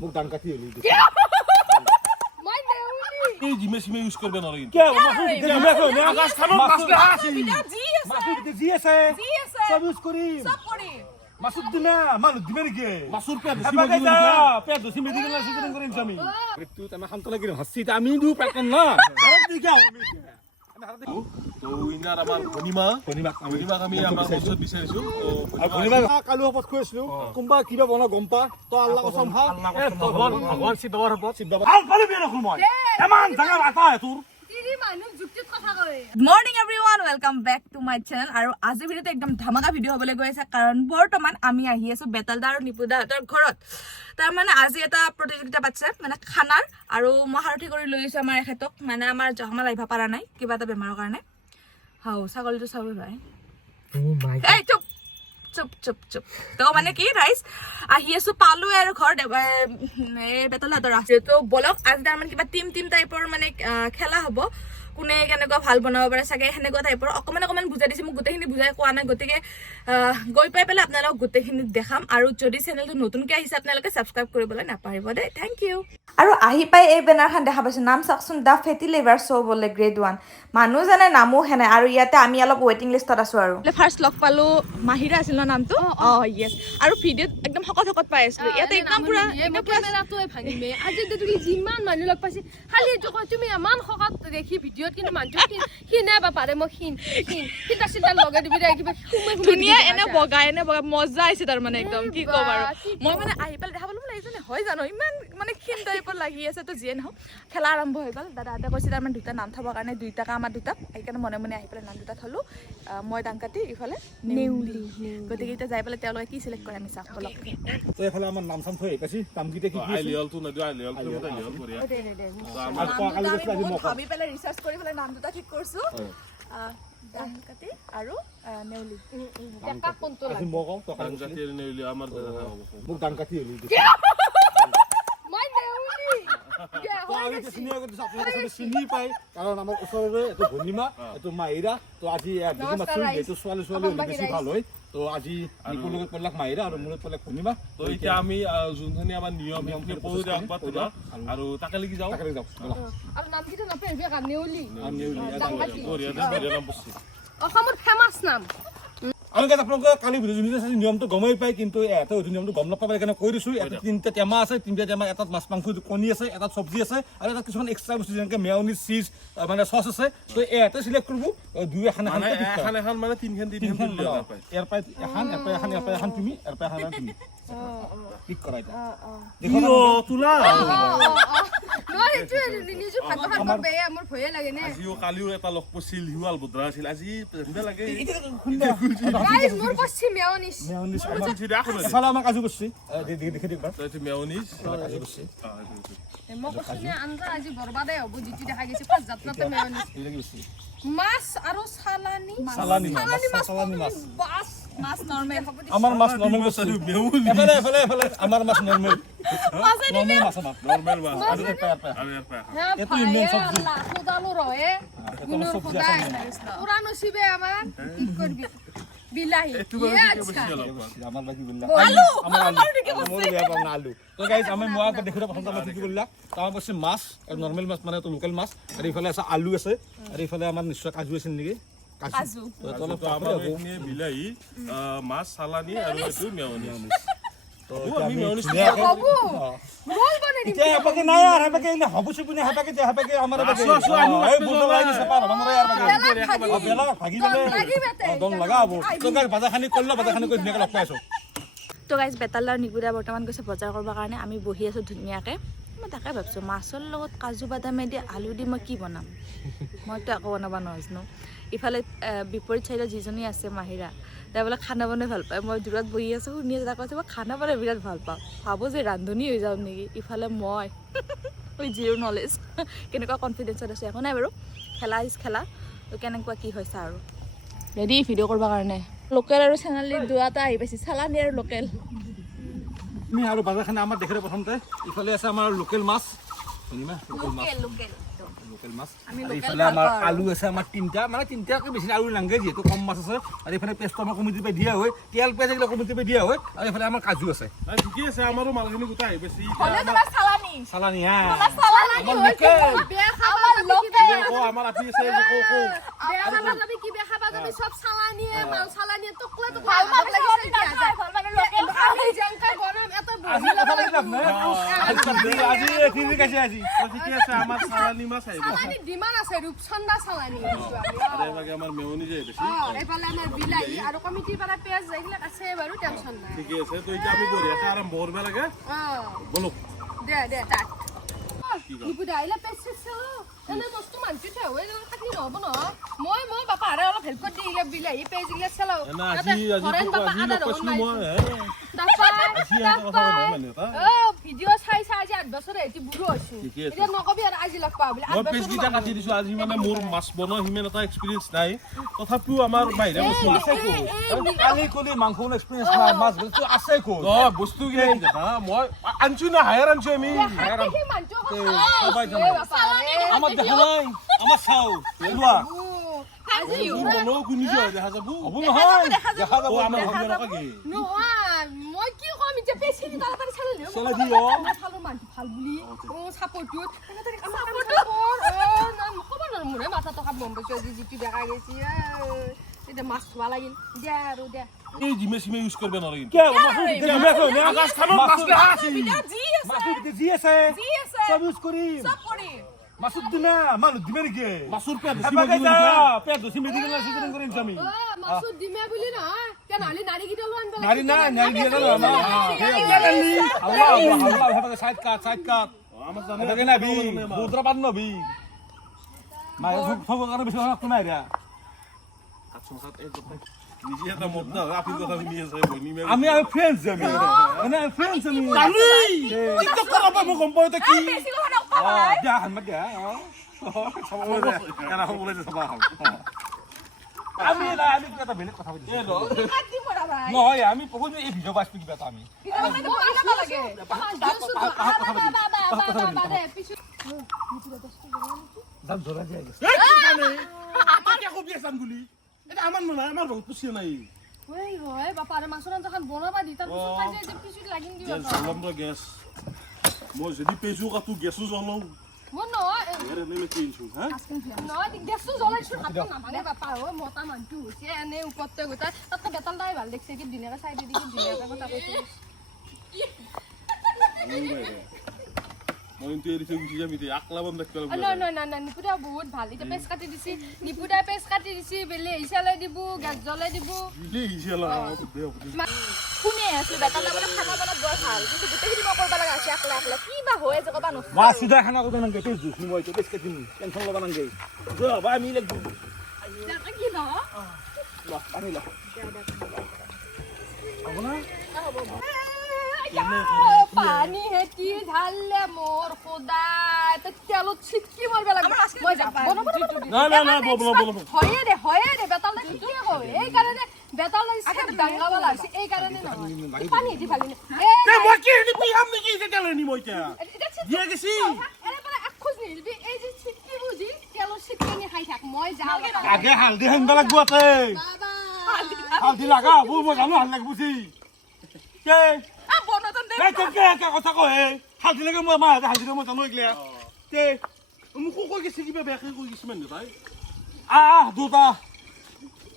মোক দান কাটি হলি মই দেউলি এই জিমে সিমে ইউজ করবে না কিন্তু কে মাসুদ জিমে কো নে আকাশ খানো মাসুদ আছে জি আছে মাসুদ জি আছে সব ইউজ করিম সব করি মাসুদ দিনা মানু দিবে নি কে মাসুর পে হাবাকে যা পে দসি মেডিকেল শুটিং করিম আমি তুই তামা খান তলা গিরম হাসি তা আমি দু প্যাকেট না আরে তুই কে তো উইনার আমার ভনিমা আমি আমার বছর বিচাৰিছো কালু হপত খুৱাইছিলো কোনবা কিবা বনা গম্পা তো আল্লাহ কসম হা ভগৱান শিৱ বাবাৰ হপত শিৱ বাবা ভাল পালি বেৰ সময় এমান জাগা মাতা তোৰ তিৰি মানুহ যুক্তিত কথা কয় Good morning everyone, welcome back to my channel. আৰু আজি ভিডিঅ'টো একদম ধামাকা ভিডিঅ' হ'বলৈ গৈ আছে কাৰণ বৰ্তমান আমি আহি আছো বেতালদা আৰু নিপুদাহঁতৰ ঘৰত। তাৰ মানে আজি এটা প্ৰতিযোগিতা পাতিছে মানে খানাৰ আৰু মহাৰথী কৰি লৈ আহিছো আমাৰ এখেতক মানে আমাৰ জহমাল আহিব পৰা নাই কিবা এটা বেমাৰৰ কাৰণে। হাও ছাগলীটো চাব ভাই এই চুপ চুপ চুপ চুপ তো মানে কি ৰাইজ আহি আছো পালো আৰু ঘৰ বেতালদাহঁতৰ আছে তো বলক আজি তাৰ মানে কিবা টিম টাইপৰ মানে খেলা হ'ব কোনে কেনেকুৱা ভাল বনাব পাৰে চাগে সেনেকুৱা টাইপৰ অকমান বুজাই দিছে মোক গোটেইখিনি বুজাই কোৱা নাই গতিকে গৈ পাই পেলাই আপোনালোকক গোটেইখিনি দেখাম আৰু যদি চেনেলটো নতুনকৈ আহিছে আপোনালোকে ছাবস্ক্ৰাইব কৰিবলৈ নাপাহৰিব দেই থেংক ইউ আৰু আহি পাই এই বেনাৰখন দেখা পাইছো নাম চাওকচোন দা ফেটি লিভাৰ শ্ব' বোলে গ্ৰেড 1 মানুহ জানে নামো হেনে আৰু ইয়াতে আমি অলপ ৱেটিং লিষ্টত আছো আৰু ফাৰ্ষ্ট লগ পালো মাহিৰা আছিল ন নামটো ইয়েছ আৰু ভিডিঅ'ত একদম শকত পাই আছিলো ইয়াতে একদম পুৰা কেমেৰাটোৱে ভাঙিমে আজি তুমি যিমান মানুহ লগ পাইছি খালি এইটো কয় তুমি ইমান শকত দেখি ভিডিঅ'ত কিন্তু মানুহটো ক্ষীণাই বা পাৰে মই ক্ষীণ চিন্তা লগাই দিবি কিবা ধুনীয়া এনে বগা মজা আহিছে তাৰ মানে একদম কি ক'ম আৰু মই মানে আহি পেলাই দেখা পালো লাগিছে হয় জানো ইমান মানে ক্ষীণ টাইপৰ লাগি আছে তো যিয়ে নহওক খেলা আৰম্ভ হৈ গ'ল দাদাহঁতে কৈছে তাৰমানে দুটা নাম থবৰ কাৰণে দুইটাকা আমাৰ দুটা সেইকাৰণে মনে আহি পেলাই নাম দুটা থলো মই দাংকাতি ইফালে নেউলি গতিকে এতিয়া যাই পেলাই তেওঁলোকে কি চিলেক্ট কৰে আমি চাম বলক তো এফালে আমাৰ নাম চাম থৈ পাইছি নামকিটা কি কি আইলিয়ালটো নদিও আইলিয়ালটো করিয়া ভাবি পেলাই ৰিচাৰ্চ কৰি পেলাই নাম দুটা ঠিক কৰিছো দাংকাতি আৰু নেউলি ডেকা কোনটো আজি মই কওঁ তো কারণ জাতীয় নেউলি আমার দাদা হ'ব মোক দান কাটি হলি মই দেউলি তো আমি চিনি আগতে আপোনালোকে সবে চিনি পাই কাৰণ আমাৰ ওচৰৰে এটো ভনিমা এটো মাহিৰা তো আজি একদম মাছুল যেটো ছোৱালী বেছি ভাল হয় তো আজি নিকুল লগত পলক মাহিৰা আৰু মোৰ পলক ভনিমা তো এতিয়া আমি যোনখিনি আমাৰ নিয়ম সেইখিনি কৰো দে আগবাত তোলা আৰু তাকে লাগি যাও তাকে যাওক আৰু নাম কিটা নাপাহৰিবি কা নেউলি বঢ়িয়া দে বেলেগ নাম পছি অসমৰ ফেমাছ নাম আমি কাজ আপোনালোকে কালি ভিডিঅ' চাইছে নিয়মটো গমেই পাই কিন্তু এটা নিয়মটো গম নাপাব সেইকাৰণে কৈ দিছোঁ এটা তিনিটা টেমা আছে তিনিটা টেমা এটাত মাছ মাংস কণী আছে এটাত চব্জি আছে আৰু এটা কিছুমান এক্সট্ৰা বস্তু যেনেকৈ মেয়নিজ চিজ মানে চচ আছে তো এটা চিলেক্ট কৰিব দুই এখন এখন মানে তিনখন নাপায় ইয়াৰ পৰা এখন তুমি ইয়াৰ পৰা এখন তুমি ঠিক কৰা এটা তোলা নহয় এইটো নিজে ভাত বেয়া মোৰ ভয়ে লাগে নে আজিও কালিও এটা লগ পছিল হিৱাল বদ্ৰা আছিল আজি ধুনীয়া লাগে গাইজ মোৰ পছি মেয়নিজ এফালে আমাৰ কাজু কৰিছে দেখি দিবা মেয়নিজ কাজু কৰিছে মই কৈছো নে আঞ্জা আজি বৰবাদে হ'ব যিটো দেখা গৈছে ফাৰ্ষ্ট যাত্ৰাতে মেয়নিজ মাছ আৰু চালানি মাছ মাছ নৰ্মেল আমাৰ মাছ নৰ্মেল বস্তু এফালে আমাৰ মাছ নৰ্মেল মাছ নৰ্মেল মাছ আৰু এটা এইটো ইমান চব্জি লাখোদালো ৰহে গুণৰ খুদাই পুৰা নসিবে আমাৰ কি কৰবি বিলাহি আচ্ছা আমাৰ বাকি বিল্লা আলু আলু তো গাইজ আমি মই দেখুৱা প্ৰথমতে আমাৰ কি কৰিলা তাৰ পাছত মাছ নৰ্মেল মাছ মানে লোকেল মাছ আৰু এইফালে আছে আলু আছে আৰু এইফালে আমাৰ নিশ্চয় কাজু আছিল নেকি কাজু তো আমাৰ এইখিনি বিলাহী মাছ চালানি আৰু এইটো মেয়নিজ আমি মেয়নিজ ৰোল বনাই দিম এতিয়া হেপাকে নাই আৰু হেপাকে এনে হবুছি পুনে হেপাকে যে হেপাকে আমাৰ এই বুজলা আইনি সেপাৰ আমাৰ ইয়াৰ বাকি বেলা ভাগি গলে দম লগাব তো গাইজ বাজাৰখানি কৰিলে বাজাৰখানি কৰি ধুনীয়াকৈ লগ পাইছো তো গাইজ বেতালদাৰ নিগুদা বৰ্তমান গৈছে বজাৰ কৰিবৰ কাৰণে আমি বহি আছোঁ ধুনীয়াকৈ মই তাকে ভাবিছোঁ মাছৰ লগত কাজু বাদামে দি আলু দি মই কি বনাম মইতো একো বনাব নাজানো ইফালে বিপৰীত চাইডত যিজনী আছে মাহিৰা তাই বোলে খানা বনাই ভাল পায় মই দূৰত বহি আছোঁ শুনি আছোঁ তাই কৈছে মই খানা বনাই বিৰাট ভাল পাওঁ ভাবোঁ যে ৰান্ধনি হৈ যাওঁ নেকি ইফালে মই জিৰ' নলেজ কেনেকুৱা কনফিডেঞ্চত আছোঁ একো নাই বাৰু খেলা তো কেনেকুৱা কি হৈছে আৰু ৰেডি ভিডিঅ' কৰিবৰ কাৰণে লোকেল আৰু চেনেলি দুটা আহি পাইছে চালানি আৰু লোকেল আমি আৰু বাজাৰখানি আমাৰ দেখিলে প্ৰথমতে ইফালে আছে আমাৰ লোকেল মাছ শুনিমা লোকেল লোকেল লোকেল মাছ আমি আৰু লোকেল এইফালে ভাল আমাৰ পাওঁ। আলু আছে আমাৰ তিনিটা মানে তিনিটাকে বেছি আলু নাংগে যিহেতু কম মাছ আছে আৰু এইফালে পেষ্টটো আমাৰ কমিটিৰ পৰা দিয়া হয় তেল পেঁয়াজ এইবিলাক কমিটিৰ পৰা দিয়া হয় আৰু এইফালে আমাৰ কাজু আছে ঠিকে আছে আমাৰো মালখিনি গোটাই আহি বেছি হ'লেও তোমাৰ চালানি চালানি হা চালানি আমাৰ লোকেল বেয়া খাবা আমাৰ তুমি কি লোকেল বেয়া আমাৰ আপি আছে বেয়া খাবা তুমি কি বেয়া খাবা তুমি সব চালানিয়ে মাল চালানিয়ে টকলা তো ভাল মানুহ চালানি নাখায়, ভাল মানুহ লোকেল খায়। আমি জাংকাই গরম এত আজি বহি কথা পাতি লাভ নাই আজি ঠিক আছে আজি ঠিকে আছে আমাৰ চালানি মাছ আহিব চালানি ডিমান্ড আছে ৰূপচন্দা চালানি দিছো আমি এইভাগে আমাৰ মেয়নি যায় বেছি এইফালে আমাৰ বিলাহী আৰু কমিটিৰ পৰা পেঁয়াজ এইবিলাক আছে বাৰু টেনচন নাই ঠিকে আছে তো এতিয়া আমি বঢ়িয়াকৈ আৰম্ভ কৰিব লাগে বলক দে ষ্টাৰ্ট নিপুদা আহিলে পেঁয়াজ এনে বস্তু মানছি থৈ হৈ থাকি নহ'ব নহয় মই বাপাহাৰে অলপ হেল্প কৰি দিলে বিলাহী পেঁয়াজ এইবিলাক চেলাও ভিডিঅ' চাই আজি 8 বছৰ এটি বুঢ়ো হৈছো এতিয়া নকবি আৰু আজি লগ পাওঁ বুলি মই পেজকেইটা কাটি দিছোঁ আজি মানে মোৰ মাছ বনোৱা সিমান এটা এক্সপিৰিয়েঞ্চ নাই তথাপিও আমাৰ বাহিৰে বস্তু আছে কালি কলি মাংস এক্সপিৰিয়েঞ্চ নাই মাছ বস্তু আছে ক'ত বস্তু কেইটা মই আনছো না হায়াৰ আনছো আমি আমাৰ দেখা নাই আমাৰ চাও লোৱা বনোৱা কোনিছে দেখা যাব হ'ব নহয় দেখা যাব আমাৰ হ'ব নাপাকে মই কি কম এতিয়া পেছিনি তাড়াতাড়ি চালে চলে দি মই ভালো মানটো ভাল বুলি সাপোৰ্টত খবৰ নহয় মোৰে মাথা টকা বম পাইছো আজি যিটো দেখা গৈছে এতিয়া মাছ ধোৱা লাগিল দিয়া আৰু দিয়া এই জিমে চিমে ইউজ কৰিব নালাগে কিয় মাছ জি আছে জি আছে সব ইউজ কৰিম চব কৰিম মাছুদ দিনা মানুহ দিমে নেকি মাছৰ পেট পেট ধুচি মেডিকেল চিজন কৰিম আমি মাছুদ দিমে বুলি নহয় কেন হলি নাৰী গিটা লোন বেলা নাৰী না নাৰী দিয়ে না আল্লাহ আল্লাহ হেবাকে সাইড কাট আমাৰ জানে হেবাকে নাবি বুদ্ৰা পান নবি মাই সব কাৰণে বেছি কথা নাই ৰা নিজে এটা মত না আপনি কথা শুনি আছে বনি মে আমি ফ্রেন্ডস আমি মানে ফ্রেন্ডস আমি টিকটক কৰাব মই গম পাওঁ কি বেছি কথা নকয় দিয়া হামা দিয়া কেনা হ'বলে সবা আমি না আমি কথা বেলেগ কথা পাতি কাটি পড়া ভাই নহয় আমি বহুত এই ভিডিও বাছ কিবা এটা আমি দাম জৰা যায় আমাৰ কি কবি আছাম বুলি এটা আমাৰ নহয় আমাৰ বহুত পুছি নাই ওই হয় বাপাৰে মাছৰ আঞ্জাখন বনাবা দি তাৰ পিছত খাই যে পিছত লাগিন দিবা জ্বলাম গেছ মই যদি পেজু কাটো গেছো জ্বলাও মই নহয় এৰে নেমে কিনছো হা নহয় গেছটো জ্বলাইছো হাতটো নামানে বাপা ও মতা মানটো হৈছে এনে ওপৰতে গোটা তাতে বেতন দাই ভাল দেখছে কি ধুনীয়াকে চাই দি ধুনীয়াকে কথা কৈছো মই ইনতে এৰি থৈ যাম ইতে আকলা বন্ধ কৰিব না নিপুদা বহুত ভাল এতিয়া পেজ কাটি দিছি নিপুদা পেজ কাটি দিছি বেলে হিচালে দিব গেছ জ্বলাই দিব লি হিচালা শুনে আছো বেটাৰ লগত খানা বনাত বৰ ভাল কিন্তু গোটেইখিনি মই কৰিব লগা আছে আকলা আকলা কি বা হৈ আছে কবা নষ্ট মা সিধা খানা কত নংগে তুই জুখনি মই তো বেসকে দিন টেনশন লবা নংগে যা বা আমি লাগব কি ন পানি লা পানী হেতি ঢাললে মোৰ খোদা তেলত ছিটকি মৰব লাগিব মই যাম না বল হয়ে দে বেতাল দে কি কয় এই কাৰণে বেতাল লাগিছে ডাঙাবা লাগিছে এই কাৰণে নহয় পানী হেতি ফালি তে মই কি হেতি পিয়াম নেকি যে তেলনি মই তা দিয়ে গেছি এনে পৰা এক খোজ নিলবি এই যে ছিটকি বুজি তেলত ছিটকি খাই থাক মই যাম আগে হালদি হানবা লাগব আতে বাবা হালদি লাগা বু মই জানো হাল লাগব বুজি কে আ বনতন দে এই কে কথা কয় হালদি লাগে মই মা হালদি মই জানো একলা কে মোক কৈ গেছি কিবা বেয়াকে কৈ গেছি মানে তাই দুটা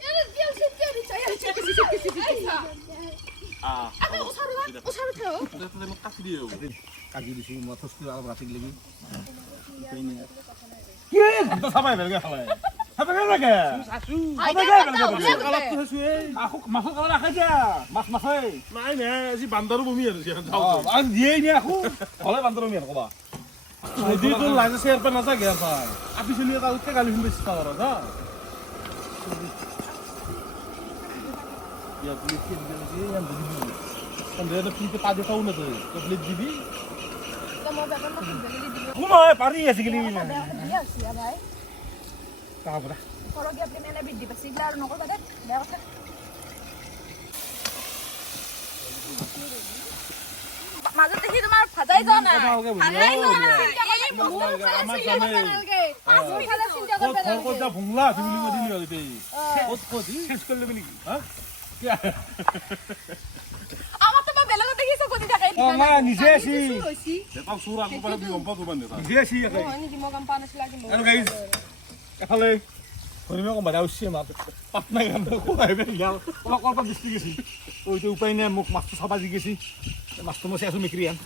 এনে তেল ছিটকি দিছা এই ছিটকি আগে ওচৰত থাও তাতে মোক কাটি দিও কাজি দিছি মই থস্তি অলপ ৰাতি লাগি কি ঘন্টা চাবাই বেলগে খালাই খাবে লাগে আছু কালাত তো হইছে আখো মাছ কালা রাখা যা মাছ মাছে নাই নাই আজি বান্দাৰো বমি আৰু যাও আজ দিয়ে নি আখো হলে বান্দর মি কবা যদি তো লাগে শেয়ার পে না যা গয়া ভাই আপনি চলি এটা উঠে গালি শুনবে চেষ্টা করো না ইয়া প্লিজ কি দিবি ইয়ান দিবি সন্দেহ তো কি তা দেখাও না তো প্লিজ দিবি মই বেতন বেলি দিব ঘুমায় পারি আছে গলি না ইয়া সিয়া ভাই কাবরা কৰক আপুনি মেনে বৃদ্ধি পাইছে ইগলা আৰু নকৰবা দে বেয়া কথা মাজত দেখি তোমাৰ ভাজাই যোৱা নাই ভাজাই যোৱা নাই আমাৰ জামে ক'ত যা ভুংলা আছে বুলি কৈ দিলি হ'ল ক'ত চেঞ্জ কৰি ল'বি নেকি হা আমাৰ তো বেলেগত দেখিছো গতি থাকে মা নিজে আছি দেখাক চোৰ আগৰ পৰা গম পাব মানে নিজে আছি আৰু গাইজ এফালে শুনিব কম বাধা উঠিছে মা পাত নাই অলপ দৃষ্টি গেছি ওইটো উপায় নাই মোক মাছটো চাবা দি গেছি মাছটো মই চাইছোঁ মেকুৰী আন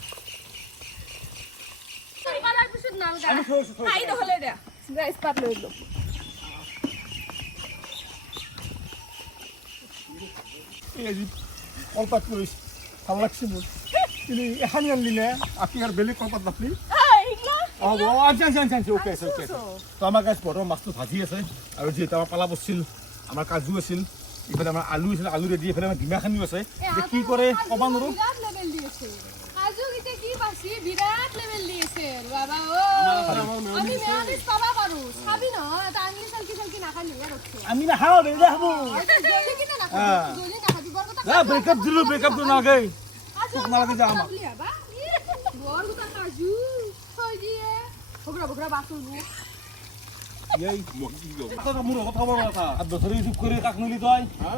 খাই নহ'লে দে ৰাইচ পাত লৈ লো এই আজি কলপাত কৰিছে ভাল লাগছে মোৰ কিন্তু এখানি আনলি নে আপনি আৰ বেলেগ কলপাত নাপলি আনছি ওকে আছে তো আমাৰ গাছ বৰ্তমান মাছটো ভাজি আছে আৰু যিহেতু আমাৰ পালা বছিল আমাৰ কাজু আছিল ইফালে আমাৰ আলু আছিল আলু ৰেডি ইফালে আমাৰ ডিমাখানিও আছে কি কৰে ক'ব নোৱাৰোঁ কাজু গিতে কি পাছি বিৰাট লেভেল দি আছে বাবা ও আমি মেয়নিজ পাবা পাৰো খাবি ন এটা আনলি চালকি নাখালি ৰখছো আমি নাখাওঁ বেলেগ খাব জলি কিনে নাখাবি জলি নাখাবি বৰ কথা ব্ৰেকআপ দিলোঁ ব্ৰেকআপটো নালাগে তোক নালাগে যা আমাক বৰ কথা কাজু থৈ দিয়ে বগৰা বাছুলবো এই মোক কি গম মোৰ কথা বড় কথা আর বছরে চুপ করে কাক নলি তই হা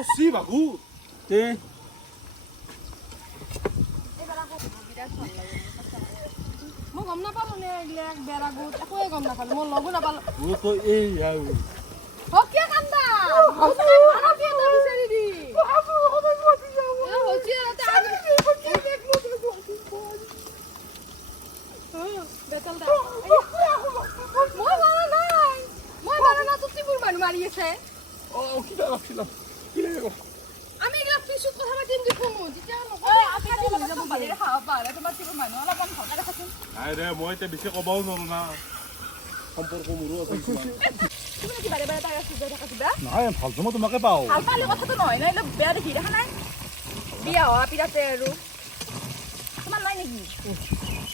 অসি বাবু তে মই গম নাপালো নে এইবিলাক বেৰা গোট একোৱে গম নাপালো মই লগো নাপালো ও তো এই আও হকিয়া কান্দা হকিয়া তো বিচাৰি দি হকিয়া বেতাল দা মই মাৰা না তো তিবুৰ মানুহ মাৰি আছে ও কি রাখছিলাম কি রে আমি এগুলা ফিসুত কথা পাতিম দেখো যেতিয়া নকয় আপনি লৈ যাব বালিৰে খাব পাৰে তোমাৰ তিবোৰ মানুহ অলপমান ভালকে দেখাচোন নাই ৰে মই এতিয়া বেছি ক'বও নোৱাৰো না সম্পৰ্ক মোৰো আছে তুমি কি বাৰে বাৰে তাৰ সুযোগ থকা কিবা নাই ভাল সময় তোমাকে পাও ভাল পালে কথাটো নহয় না এইবিলাক বেয়া দেখি দেখা নাই বিয়া হোৱা পিছতে আৰু তোমাৰ নাই নেকি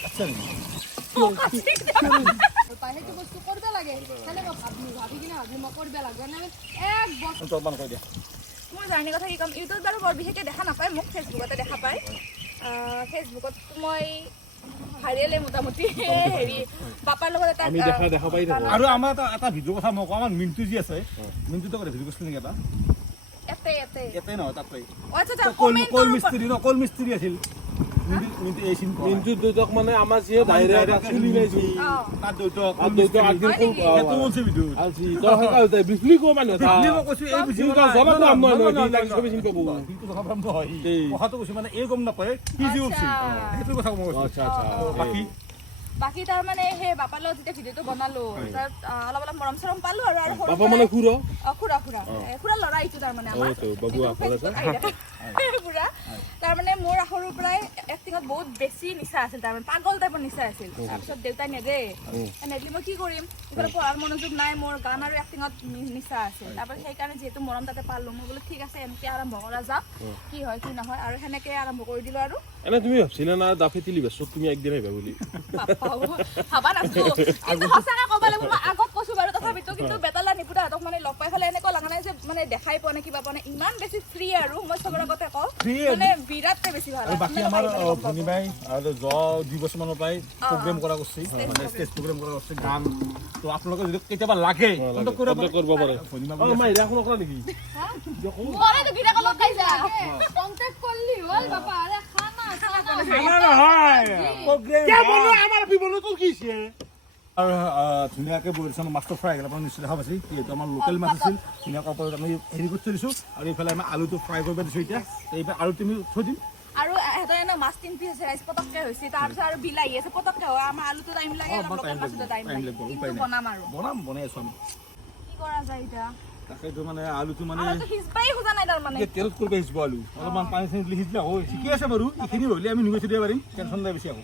আচ্ছা নি সেইটো বস্তু কৰিব লাগে সেনেকে ভাবি কিনে মই কৰিব লাগে মানে এক বছৰ তো মান কই দিয়া মই জানি কথা কি ক'ম ইউটিউবত বাৰু বৰ বিশেষকৈ দেখা নাপায় মোক ফেচবুকতে দেখা পায় ফেচবুকত মই ভাইৰেলে মোটামুটি হেৰি পাপাৰ লগত এটা আমি দেখা পাই থাকো আৰু আমাৰ এটা ভিডিঅ' কথা মই কওঁ আমাৰ মিন্টু যি আছে মিন্টুটো কৰে ভিডিঅ' কৰিছিল নেকি এটা এতে ইয়াতে নহয় তাতে আচ্ছা কল মিস্ত্ৰী আছিল মিন্টু এই চিন কিন্তু দুজক মানে আমাৰ যি ডাইৰেক্ট চুলি নাইছি তাত দুটো আৰু দুজক আগদিন খুব এটো বলছে ভিডিঅ' আজি তো হেকা ব্ৰিফলি কো মানে তা মই কৈছো এই বুজি জবাব নাম নহয় ছবি চিন পাবো কিন্তু কথা নহয় কথাটো কৈছো মানে এই গম নাপায় কি যি উঠছিল সেইটো কথা মই কৈছো আচ্ছা আচ্ছা বাকি তাৰ মানে সেই বাপাৰ লগত যেতিয়া ভিডিঅ'টো বনালো তাত অলপ মৰম চৰম পালো আৰু বাবা মানে খুৰা খুৰা ল'ৰা এইটো তাৰ মানে আমাৰ তো বাবু আপৰ আছে পুৰা তাৰ মানে মোৰ সৰুৰ পৰাই এক্টিঙত বহুত বেছি নিচা আছিল তাৰ মানে পাগল টাইপৰ নিচা আছিল তাৰপিছত দেউতাই নেদে নেদলি মই কি কৰিম ইফালে পঢ়াৰ মনোযোগ নাই মোৰ গান আৰু এক্টিঙত নিচা আছিল তাৰপৰা সেইকাৰণে যিহেতু মৰম তাতে পালো মই বোলো ঠিক আছে এনেকৈ আৰম্ভ কৰা যাওক কি হয় কি নহয় আৰু সেনেকৈ আৰম্ভ কৰি দিলোঁ আৰু এনে তুমি ভাবছিলা না দাফেতিলি বেছত তুমি একদিন আহিবা বুলি ভাবা নাছিলো কিন্তু সঁচাকৈ ক'ব লাগিব মই আগত কৈছোঁ বাৰু তথাপিতো কিন্তু বেতালা নিপুতাহঁতক মানে লগ পাই পেলাই এনেকুৱা লগা নাই যে মানে দেখাই পোৱা নাই কিবা পোৱা নাই ইমান বেছি ফ্ৰী আৰু মই চবৰ আগতে কওঁ মানে বিৰাটে বেছি ভাল আৰু বাকী আমাৰ ভনীবাই আৰু 2 বছৰমানৰ পৰাই প্ৰগ্ৰেম কৰা কৰিছে মানে ষ্টেজ প্ৰগ্ৰেম কৰা কৰিছে গান তো আপোনালোকে যদি কেতিয়াবা লাগে কণ্টেক্ট কৰিব পাৰে অ মাই ৰাখো নকৰা নেকি মৰে তো গিৰা কলত খাই যা কন্টাক্ট কৰলি হল বাবা আৰে খানা নহয় প্ৰগ্ৰেম কে বনো আমাৰ বিবনো তো কিছে আৰু ধুনীয়াকৈ বহিছে মাছটো ফ্ৰাই কৰিলে আপোনাৰ নিশ্চয় দেখা পাইছে যিহেতু আমাৰ লোকেল মাছ আছিল ধুনীয়াকৈ ওপৰত আমি হেৰি কৰি থৈ দিছোঁ আৰু এইফালে আমি আলুটো ফ্ৰাই কৰিব দিছোঁ এতিয়া এইফালে আৰু তুমি থৈ দিম আৰু এহেতৰ এনে মাছ 3 পিচ আছে ৰাইচ পটককে হৈছে তাৰপিছত আৰু বিলাহী আছে পটককে হয় আমাৰ আলুটো টাইম লাগে আৰু লোকেল মাছটো টাইম লাগে কিন্তু বনাম আৰু বনাই আছোঁ আমি কি কৰা যায় এতিয়া তাকেতো মানে আলুটো মানে আলুটো সিজবাই খোজা নাই তাৰমানে তেলত কৰিব আহিছোঁ আলু অলপমান পানী চানী দিলে সিজিলে হয় ঠিকে আছে বাৰু এইখিনি হ'লে আমি নিমখ দিব পাৰিম টেনশ্যন নাই বেছি আকৌ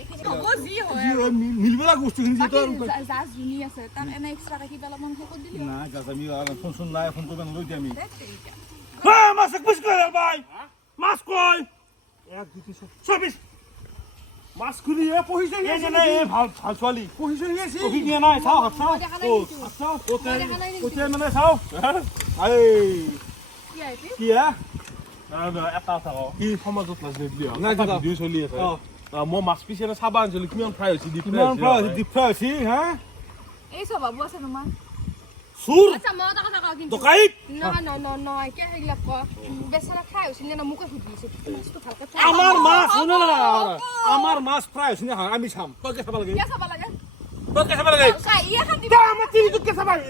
এইখিনি হ'ব যি হয় মিলিব লাগে বস্তুখিনি যিহেতু আৰু জাজ জুনি আছে তাক এনে এক্সট্ৰাকে কিবা অলপমান শেষ কৰি দিলি নাই গাছ আমি ফোন চোন নাই ফোন কৰিব নলৈ আমি হ্যাঁ মাছ এক পিস করে ভাই মাছ কই 1 2 3 24 মাছ কুলি এ পহিছে এই যে এই ভাল ভাল ছোৱালী পহিছে গেছি কবি দিয়া নাই চাও হাত চাও চাও কোতে মানে চাও এই কি আইতি কি হা না এটা থাকো কি সমাজত নাজ নিদিলি নাই দাদা। ভিডিও চলি আছে মই মাছ পিছ এটা চাবা আনিছিলো কিমান ফ্ৰাই হৈছে কিমান ফ্ৰাই হৈছে ডিপ ফ্ৰাই হৈছে হা এই স্বভাৱো আছে তোমাৰ চুৰ আচ্ছা মই এটা কথা কওঁ কিন্তু ডকাইত নহয় কে সেইবিলাক ক বেচৰা খাই হৈছিল নে মোকে সুধিছে মাছটো ভালকে আমাৰ মাছ শুনে না আমাৰ মাছ ফ্ৰাই হৈছে না আমি চাম তই কে চাব লাগে কিয় চাব লাগে তই কে চাব লাগে চাই ই এখন দিবা আমাৰ টিভিটো কে চাব লাগে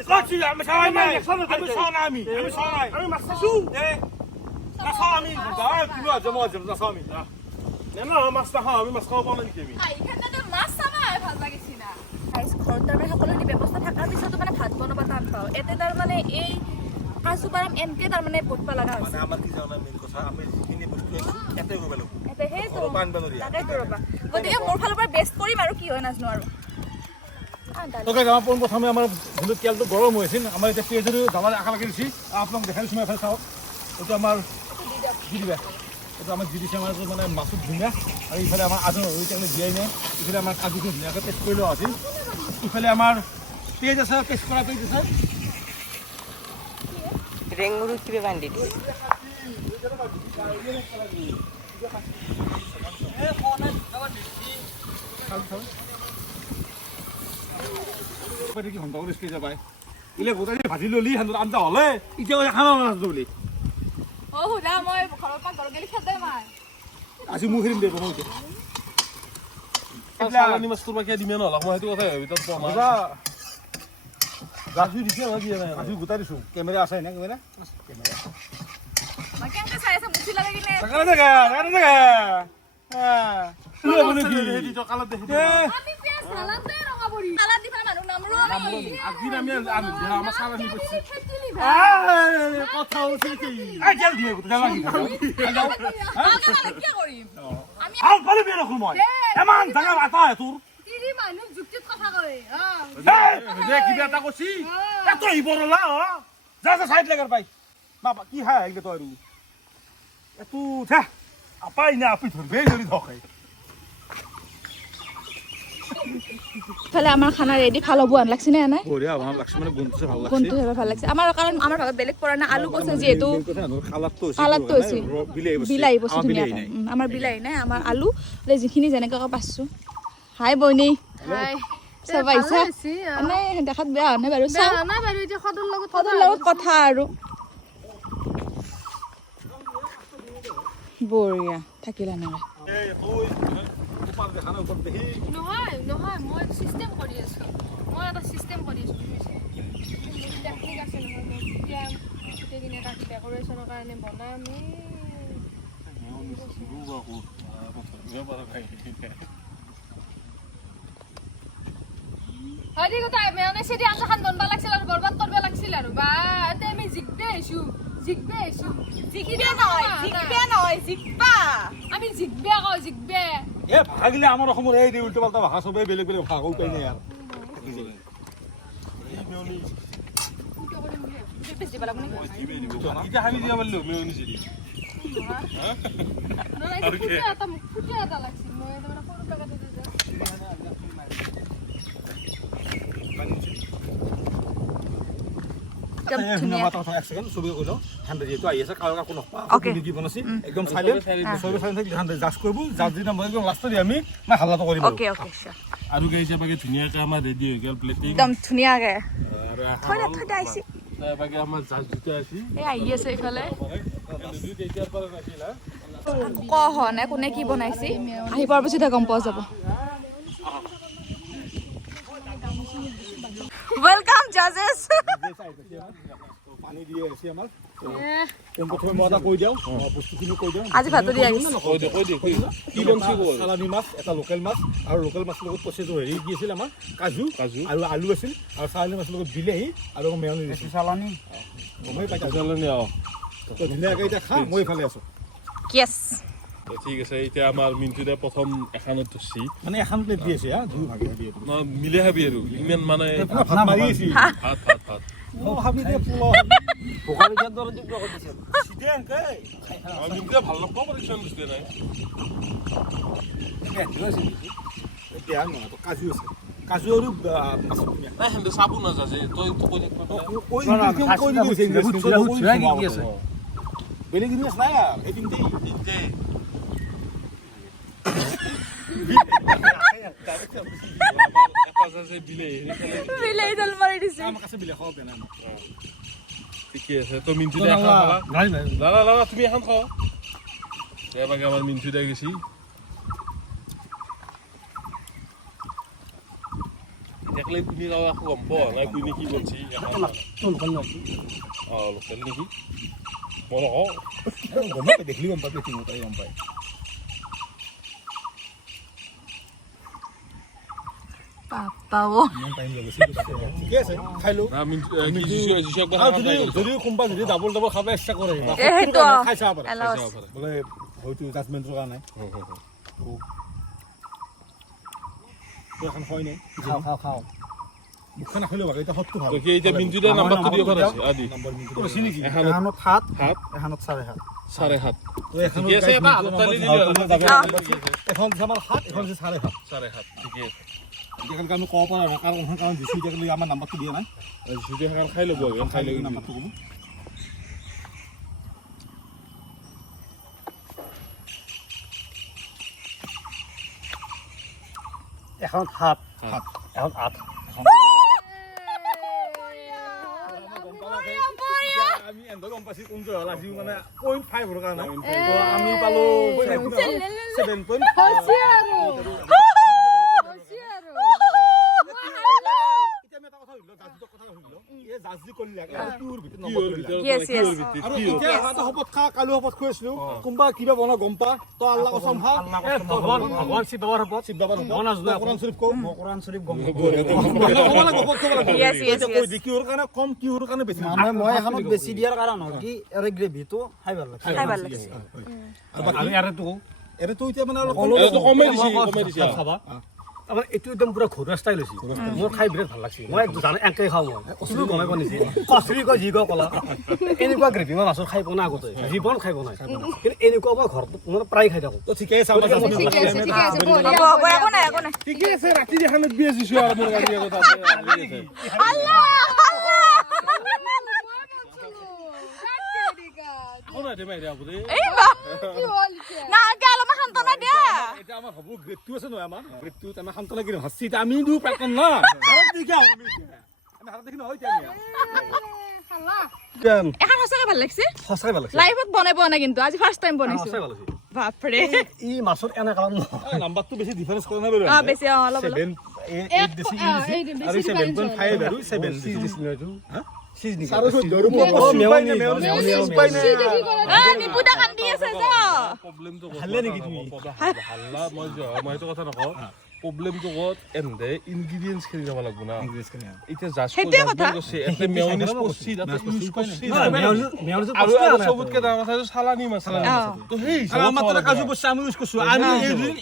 আমি চাই নাই আমি চাই নাই আমি চাই নাই আমি মাছ চাইছো না চাও আমি তুমি জমা জমা চাও আমি মাছ নাখাওঁ আমি মাছ খাব পাওঁ নেকি আমি এইখানতে মাছ চাবা ভাল লাগিছে না গাইস ঘৰত তাৰমানে সকলোখিনি ব্যৱস্থা থকাৰ পিছতো মানে ভাত বনাব টান পাওঁ এতে তাৰমানে এই কাজু বাদাম এনকে তাৰমানে বটবা লগা হৈছে মানে আমাৰ কি জানা মেইন কথা আমি যিখিনি বস্তু এতে কৰিব লাগিব এতে সেইটো পান বানৰিয়া তাকেতো ৰবা গতিকে মোৰ ফালৰ পৰা বেষ্ট কৰিম আৰু কি হয় নাজানো আৰু তোকে আমাৰ প্ৰথমে আমাৰ যোনটো তেলটো গৰম হৈ আছিল আমাৰ এতিয়া পেজৰ জ্বালাৰ আশা লাগি দিছে আপোনাক দেখাই দিছোঁ মই এফালে চাওক এইটো আমাৰ দি দিবা এইটো আমাৰ দি দিছে আমাৰ মানে মাছটো ধুনীয়া আৰু ইফালে আমাৰ আদৰ হৈ তেনেকৈ দিয়াই নাই ইফালে আমাৰ কাজুটো ধুনীয়াকৈ টেষ্ট কৰি লোৱা আছিল ইফালে আমাৰ পেজ আছে টেষ্ট কৰা পেজ আছে ৰেঙ্গুৰু কিবে বান্ধি দিছে কি ঘণ্টা কৰি স্কেচ পায় ইলে গোটাই ভাজি ললি সান্দৰ আঞ্জা হ'লে এতিয়া খানা নাজানো বুলি অ হুদা মই ঘৰৰ পৰা ঘৰ গেলি খেদে মাই আজি মোক হেৰিম দেব মই চালানি মাছ তোৰ বাকী দিমে নহ'লে মই সেইটো কথাই ভাবি তাত পোৱা গাজু দিছে মই দিয়া নাই গাজু গোটাই দিছোঁ কেমেৰা আছে না কেমেৰা মই কেনকে চাই আছে মুঠি লাগে কিনে কানে দেখা কালাত দেখি আমি পেঁয়াজ নালাতে ৰঙা পৰি কালাৰ দিবা মানুহ নামৰো আজি আমি আমাৰ চালানি কৰিছে কথা হৈছে কি তেল দিয়ে গোটাই লাগি কি কৰিম আমি ভাল পালি বেয়া নকৰো মই ইমান ডাঙৰ আটা তোৰ তিৰি মানুহ যুক্তিত কথা কয় কিবা এটা কৈছি তই ইবৰলা যা যা সাইড লাগার পাই বাবা কি হয় এগুলো তো আর এত থা আপাই না আপনি ধরবে যদি ধকে ফালে আমাৰ খানা ৰেডি ভাল হ'ব আন লাগছে নে নাই বঢ়িয়া ভাল লাগছে মানে গুণটো ভাল লাগছে কোনটো হেবা ভাল লাগছে আমাৰ কাৰণ আমাৰ ভাগত বেলেগ পৰা না আলু পছে যিহেতু কালাৰটো আছে বিলাহী বস্তু ধুনীয়া আমাৰ বিলাহী নাই আমাৰ আলু যিখিনি যেনেকৈ পাইছোঁ হাই বইনি হাই চাবাইছা নাই দেখাত বেয়া হোৱা নাই বাৰু চাওঁ নাই বাৰু এতিয়া সদৰ লগত সদৰ লগত কথা আৰু বঢ়িয়া থাকিলা নহয় নহয় নহয় মই চিষ্টেম কৰি আছো মই এটা চিষ্টেম কৰি আছো টেকনিক আছে নহয় মই এতিয়া গোটেইখিনি এটা ডেক'ৰেশ্যনৰ কাৰণে বনাম হয়দি কথা মানে সেদি আঞ্জাখান বনবা লাগছিল আৰু বৰবাদ কৰিব লাগছিল আৰু বা এতে আমি জিকবে আহিছো জিকিবে নহয় জিকবা আমি জিকবে আকৌ জিকবে এ ভাগিলে আমাৰ অসমৰ এই উল্টো পাল্টা ভাষা চবেই বেলেগ বেলেগ ভাষা উপাই নাই আৰু এতিয়া হানি দিয়া পাৰিলো মেয়নি চিৰি ফুটে এটা লাগছিল মই তাৰমানে সৰু পেকেটতে একদম সাইলেন্ট জাজ কৰিব জাজ দিনা মই একদম লাষ্টত আমি হাল্লাটো কৰিম ওকে ওকে শিওৰ আৰু গাইছে বাকি ধুনীয়াকৈ আমাৰ ৰেডি হৈ গ'ল প্লেটিং একদম ধুনীয়াকে আৰু থৈ দে আইছি বাকি আমাৰ জাজ দুটা আছে এই আহি আছে এইফালে দুইটা এতিয়াৰ পৰা নাছিল ক হোৱা নাই কোনে কি বনাইছে আহি পোৱাৰ পিছতহে গম পোৱা যাব ওয়েলকাম জাজেস পানী দিয়ে আছে আমাৰ প্ৰথমে মই এটা কৈ দিওঁ বস্তুখিনি কৈ দিওঁ আজি ভাতো দি আহিছে কি বনছি গ'ল চালানী মাছ এটা লোকেল মাছ আৰু লোকেল মাছৰ লগত প্ৰচেছৰ হেৰি কি আছিল আমাৰ কাজু আৰু আলু আছিল আৰু চালানী মাছৰ লগত বিলাহী আৰু মেয়নি দিছিল চালানী গমেই পাইছা চালানি ধুনীয়াকৈ এতিয়া খা মই এইফালে আছোঁ ইয়েস ঠিক আছে এতিয়া আমাৰ মিন্টুদা প্ৰথম এখানত ধৰছি মানে এখন প্লেট দি আছে দুই ভাগে দিয়ে মিলে হাবি আৰু ইমান মানে ভাত মাৰি আছে ভাত ভাবি দিয়ে পোলাও ভোকাৰি দিয়াৰ দৰে যোগ্য কৰি দিছে সিধে এনেকে মিন্টুদা ভাল নাপাব পৰিচয় দিছে নাই এতিয়া নহয় কাজু আছে কাজু আৰু মাছ নাই হেন্দে চাবো নাযায় তই তো কৈ থাকব বেলেগ জিনিস নাই আর এই তিনটেই বিলাই জাল মাৰি দিছে আমাৰ কাছে বিলে খাওক না ঠিকে আছে তো মিন্টু দা খালা নাই নাই লালা তুমি এখন খাও এবারে আমার মিন্টু দা গেছি দেখলে তুমি গাও আকো গম পাও না তুমি কি বলছি এখন তোলখন না লোকেল নেকি বড় হও গম পাই দেখলি গম পাই তুমি তাই গম পাই পাপাও ইমান টাইম লাগিছে ঠিকে আছে খাই লো না মিন্টু জিসু একবার আৰু যদি কোনবা যদি ডাবল ডাবল খাব ইচ্ছা কৰে বা সেইটো খাই চাব পাৰে এলাও বোলে হয়তো জাজমেন্টৰ কাৰণে তো এখন হয় নাই খাও মুখখন খাইলো বাকি এটা হতটো ভাল তো কি এটা মিন্টু দা নাম্বারটো দিব পারে আদি নম্বৰ মিনিট বেছি নেকি এখানত 7 এখনত 7.5 7.5 তো এখন ঠিকে আছে এটা হাততালি দিলে এখন আমাৰ 7 এখন 7.5 7.5 ঠিকে আছে যেখানে আমি কব পাৰো কাৰণ দিছি দেখলি আমাৰ নাম্বাৰটো দিয়া নাই যদি এখন খাই লব খাই লব নাম্বাৰটো কব এখন 7 এখন 8 আমি এন্ড গম পাছি কোন জয় আজি মানে 0.5 ৰ কাৰণে তো আমি পালো 7.5 হসি আৰু Yes, yes. আৰু এতিয়া এটা শপত খা কালি শপত খুৱাইছিলো কোনবা কিবা বনা গম পা তো আল্লাহ কসম খা ভগৱান শিৱ বাবাৰ শপত শিৱ বাবাৰ কোৰান শৰীফ কও কোৰান শৰীফ গম Yes, yes, কৈ yes. দি কিহৰ কাৰণে কম কিহৰ কাৰণে বেছি মানে মই এখনত বেছি দিয়াৰ কাৰণ হ'ল কি এৰে গ্ৰেভিটো খাই ভাল লাগে খাই ভাল লাগিছে আৰু বাকি আৰেটো এৰেটো এতিয়া মানে অলপ এটো কমে দিছি খাবা আমাৰ এইটো একদম পুৰা ঘৰুৱা ষ্টাইল হৈছে মোৰ খাই বিৰাট ভাল লাগছে মই জানো একে খাওঁ মই তুমি গমে পোৱা নিছি কচৰি কয় যি কয় কলা এনেকুৱা গ্ৰেভি মই মাছৰ খাই পোৱা নাই আগতে জীৱন খাই পোৱা নাই কিন্তু এনেকুৱা মই ঘৰত মানে প্ৰায় খাই থাকোঁ তো ঠিকে আছে আমাৰ ঠিক আছে বঢ়িয়া হ'ব হ'ব একো নাই একো নাই ঠিকে আছে ৰাতি দেখানত বিয়া দিছো আৰু মোৰ গাড়ী আগত আছে কোন আছে মাইৰা আপুনি এই বা না আগে অলপমান সান্তনা দিয়া এটা আমাৰ হ'ব গ্ৰেডটো আছে নহয় আমাৰ গ্ৰেডটো আমাৰ সান্তনা কি হাসি আমি দিও প্ৰাক্তন না আৰু দিকা আমি হাত দেখি নহয় এতিয়া খালা এখন সঁচাকে ভাল লাগছে সঁচাই ভাল লাগছে লাইভত বনাই পোৱা নাই কিন্তু আজি ফাৰ্ষ্ট টাইম বনাইছো সঁচাই ভাল লাগছে বাপৰে ই মাছৰ এনে কাৰণ নহয় নাম্বাৰটো বেছি ডিফাৰেন্স কৰা নাই বাৰু বেছি অলপ অলপ 7 দিছি আৰু 7.5 আৰু 7 দিছি চিজ নেকি আৰু 14 নিপুদা কান্দি আছে যা প্ৰবলেমটো ভালে নেকি তুমি হাল্লা মই এইটো কথা নকওঁ প্ৰবলেমটো ক'ত এন্দে ইনগ্ৰেডিয়েন্টছ খিনি যাব লাগিব না এতিয়া সেইটোৱে কথা। এতে মেয়নিজ পচি তাতে ইউজ কৰছি মেয়ৰটো আৰু সবতকে ডাঙৰ কথা হৈছে চালানি মাছ তো সেই আৰু আমাৰ তাতে কাজু বস্তু আমি ইউজ কৰিছো আমি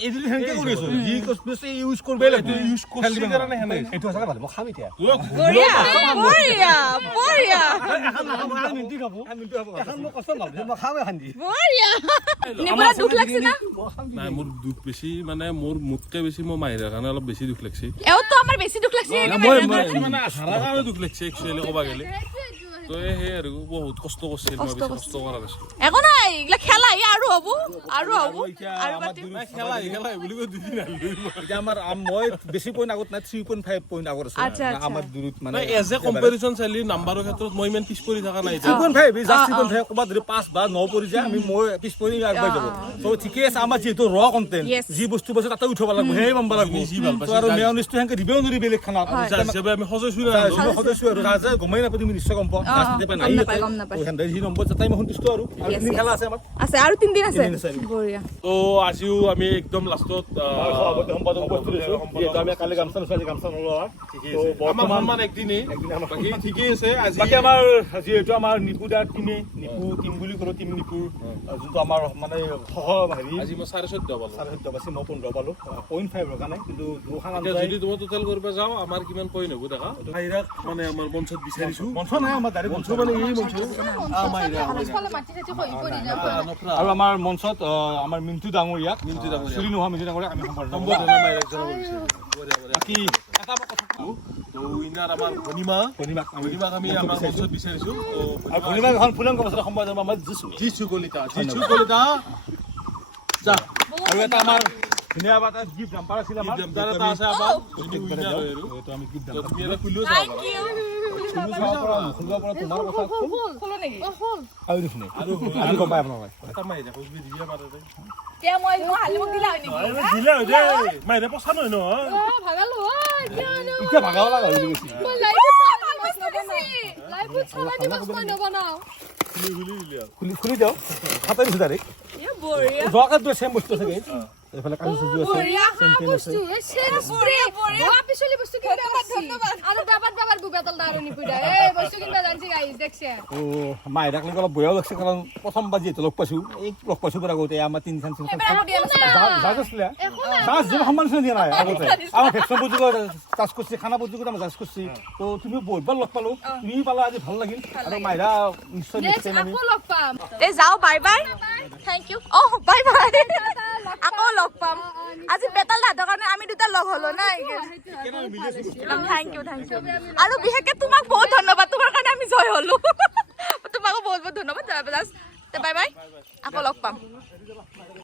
এদিন হেনকে কৰি আছো যি বস্তু ইউজ কৰবে লাগিব ইউজ কৰছি কাৰণে হেনে এইটো সঁচাকে ভাল মই খাম এতিয়া বঢ়িয়া বঢ়িয়া বঢ়িয়া এখন মই কষ্ট নালাগে মই খাম এখন দি বঢ়িয়া নিপুদা দুখ লাগছে না নাই মোৰ দুখ বেছি মানে মোৰ মুতকে বেছি মই মাহিৰাৰ কাৰণে অলপ বেছি দুখ লাগছে এওতো আমাৰ বেছি দুখ লাগছে মানে আধাৰ কাৰণে দুখ লাগছে একচুৱেলি ক'বা গ'লে তো সেই আৰু বহুত কষ্ট কৰিছিল মই বেছি কষ্ট কৰা নাছিলো একো নাই এইগিলা খেলা আৰু হ'ব আৰু হ'ব আৰু পাতিম খেলা বুলি কৈ দুদিন আহিলো এতিয়া আমাৰ মই বেছি পইণ্ট আগত নাই 3.5 পইণ্ট আগত আছে আচ্ছা, আচ্ছা। আমাৰ দূৰত মানে এজ এ কম্পেৰিজন চালি নাম্বাৰৰ ক্ষেত্ৰত মই ইমান পিছ পৰি থকা নাই 3.5 জাষ্ট 3.5 ক'ৰবাত যদি 5 বা 9 পৰি যায় আমি মই পিছ পৰি আগবাঢ়ি যাব তো ঠিকে আছে আমাৰ যিহেতু ৰ কণ্টেণ্ট Yes. যি বস্তু বস্তু তাতে উঠাব লাগিব সেই মানব লাগিব যি ভাল পাইছে, আৰু মেয়নিজটো হেনকে দিবও নোৱাৰি বেলেগ খানাত যাৰ হিচাপে আমি সজাইছো না সদস্য আৰু ৰাজে গমেই নাপায় তুমি নিশ্চয় গম পোৱা গম নাপায়। যি নম্বৰ তাই মই সন্তুষ্ট আৰু তিনি খেলা আছে আমাৰ আছে আৰু 3 দিন আছে 3 দিন আছে। বঢ়িয়া তো আজিও আমি একদম লাষ্টত সম্পাদক উপস্থিত হৈছো যিহেতু আমি কালি গামছা লৈছো আজি গামছা নলোৱা আমাৰ সন্মান একদিনেই বাকী ঠিকেই আছে আজি বাকী আমাৰ যিহেতু আমাৰ নিপুদাৰ নিপু টিম বুলি ক'লো টিম নিপুৰ যোনটো আমাৰ মানে হেৰি আজি মই 14.5 পালো 14 বাছি মই 15 পালো 0.5 ৰখা নাই কিন্তু দুখান এতিয়া যদি তোমাৰ টোটেল কৰিব যাওঁ আমাৰ কিমান পইণ্ট হ'ব দেখা মানে আমাৰ মঞ্চত বিচাৰিছো মঞ্চ নাই আমাৰ ডাইৰেক্ট মঞ্চ মানে এই মঞ্চ পিছফালে মাটি চাটি হৈ পৰি যাব আৰু আমাৰ মঞ্চত আমাৰ মিন্টু ডাঙৰীয়াক চুৰি নোহোৱা মিন্টু ডাঙৰীয়াক আমি সম্বৰ্ধনা বাকী এটা কথা কওঁ তো উইনাৰ আমাৰ ভনিমাক আমি আমাৰ মঞ্চত বিচাৰিছো আৰু ভনিমাক এখন ফুলাম কমছে সম্বৰ্ধনা আমাৰ দিছো জিচু কলিতা যা আৰু এটা আমাৰ ধুনীয়া এটা গিফ্ট দাম্পাৰ আছিলে আমাৰ জাম্পাৰ এটা আছে আমাৰ যদি উইনাৰ হয় আৰু এইটো আমি গিফ্ট তো দাম্পাৰ তুমি এটা খুলিও চাব থ্যাংক পাৰা ইউ খুলিব পৰা তোমাৰ কথা খোলো নেকি আৰু দেখোন আৰু আজি গম পাই আপোনালোকে এটা মাইৰে খুবি দিব পাৰে দে এতিয়া মই হালিমক দিলা হয় নেকি দিলে হৈ দে মাইৰে পছা নহয় নহয় ভাগালো কিয়নো এতিয়া ভাগাব লগা হৈ গৈছে মই লাইভত চলাই দি মাছ মই নবনাও খুলি দিলে আৰু খুলি দিওঁ খাতাই দিছোঁ ডাইৰেক্ট এ বঢ়িয়া যোৱাকালি চেম বস্তু আছে গাইজ এইফালে কালি চুজি আছে বঢ়িয়া চেম্পেন আছে বস্তু বঢ়িয়া পিছলি বস্তু কিনবা ধন্যবাদ আৰু বাবাত গুবেতল দাৰু নিপুদা এই বস্তু কিনবা জানছি গাইজ দেখছে ও মাইৰাক লৈ অলপ বেয়াও লাগছে কাৰণ প্ৰথমবাৰ যিহেতু লগ পাইছোঁ এই লগ পাইছোঁ পৰা আগতে আমাৰ তিনি চান জাজ আছিলে জাজ যিমান সন্মান দিয়া নাই আগতে আমাৰ ভেকচিন প্ৰতিযোগিতা জাজ কৰিছে খানা প্ৰতিযোগিতা মই জাজ কৰিছে তো তুমি বহুতবাৰ লগ পালোঁ তুমি পালা আজি ভাল লাগিল আৰু মাইৰা নিশ্চয় নেক্সট নিশ্চয় আমি আকৌ লগ পাম তে যাও বাই বাই থ্যাংক ইউ অ বাই বাই আকৌ লগ পাম আজি বেতাল দাদাৰ কাৰণে আমি দুটা লগ হলো না থ্যাংক ইউ আৰু বিশেষকে তোমাক বহুত ধন্যবাদ তোমাৰ কাৰণে আমি জয় হলো তোমাকো বহুত বহুত ধন্যবাদ বাই বাই আকৌ লগ পাম